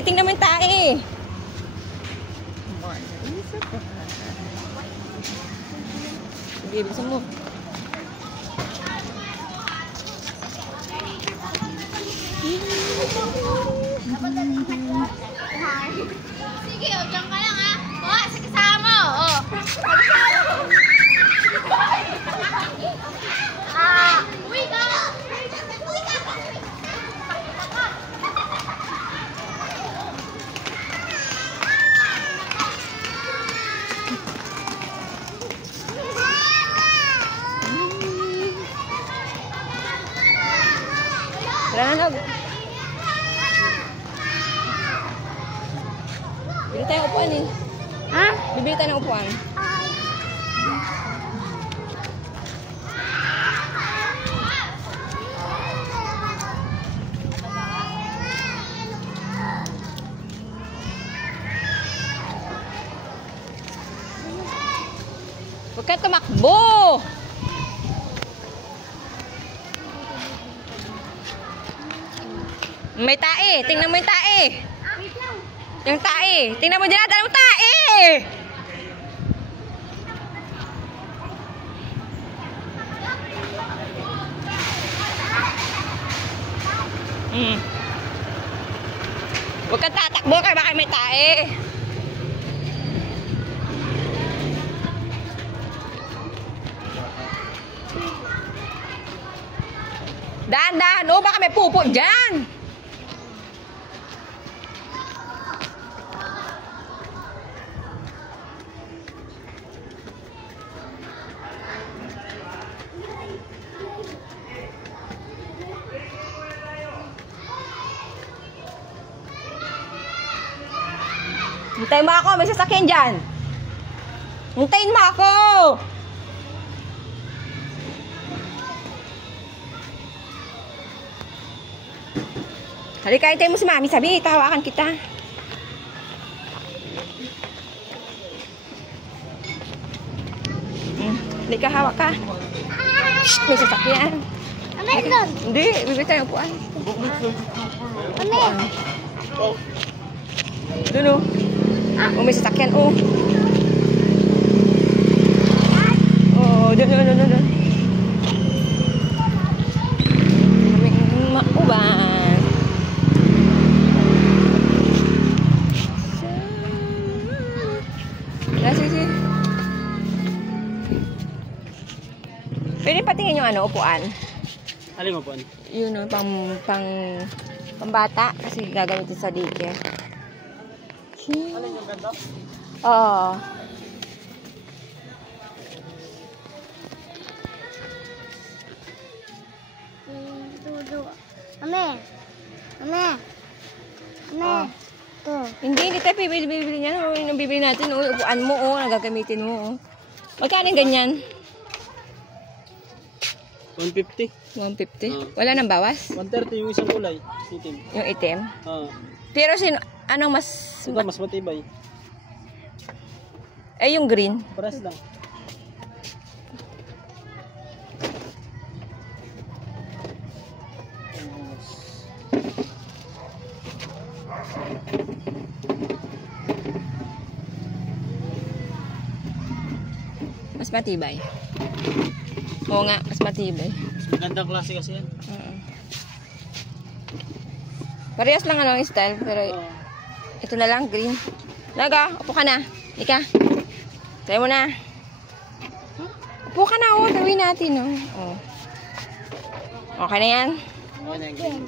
tae. Tingnan mo yung tae. Sige, bilisan mo. Sige, o, dyan ka lang ha. O, sige sama o. Uwi ka! Uwi ka! Tara na, Nog. Bili tayo ng upuan eh. Ha? Bibili tayo ng upuan. Huwag ka tumakbo! May tae. Tingnan mo yung tae. Yung tae. Tingnan mo dyan. Anong tae? Huwag kang tatakbo kaya baka may tae. Dahan-dahan. O, baka may pupo dyan. Hintayin mo ako, may sasakyan dyan. Hintayin mo ako. Halika, hintayin mo si Mami. Sabi, tawakan kita. Halika, hawak ka. Shhh, may sasakyan. Hindi, bibig tayo upuan. Doon o. Oh, may sasakyan o. Oh, doon. Kaming mauban. Sige. Pwede patingin yung ano, upuan. Alin mo upuan? Yun o, pambata. Kasi gagamitin sa daycare. Alin yung ganda? Oo. Ame. To. Hindi tayo bibili niyan. O, yung bibili natin, o, upuan mo, o, nagagamitin mo, o. Magkano ganyan? 150. 150? Wala nang bawas? 130 yung isang kulay. Itim. Yung itim? Pero anong mas... Ito mas matibay. Eh, yung green? Paras lang. Mas matibay. Oo nga, mas matibay. Mas magandang klase kasi yan. Parehas lang ang style, pero ito na lang, green. Naga, upo ka na. Ika. Tayo mo na. Upo ka na, oh. Tawin natin, oh. Okay na yan? Okay na yan.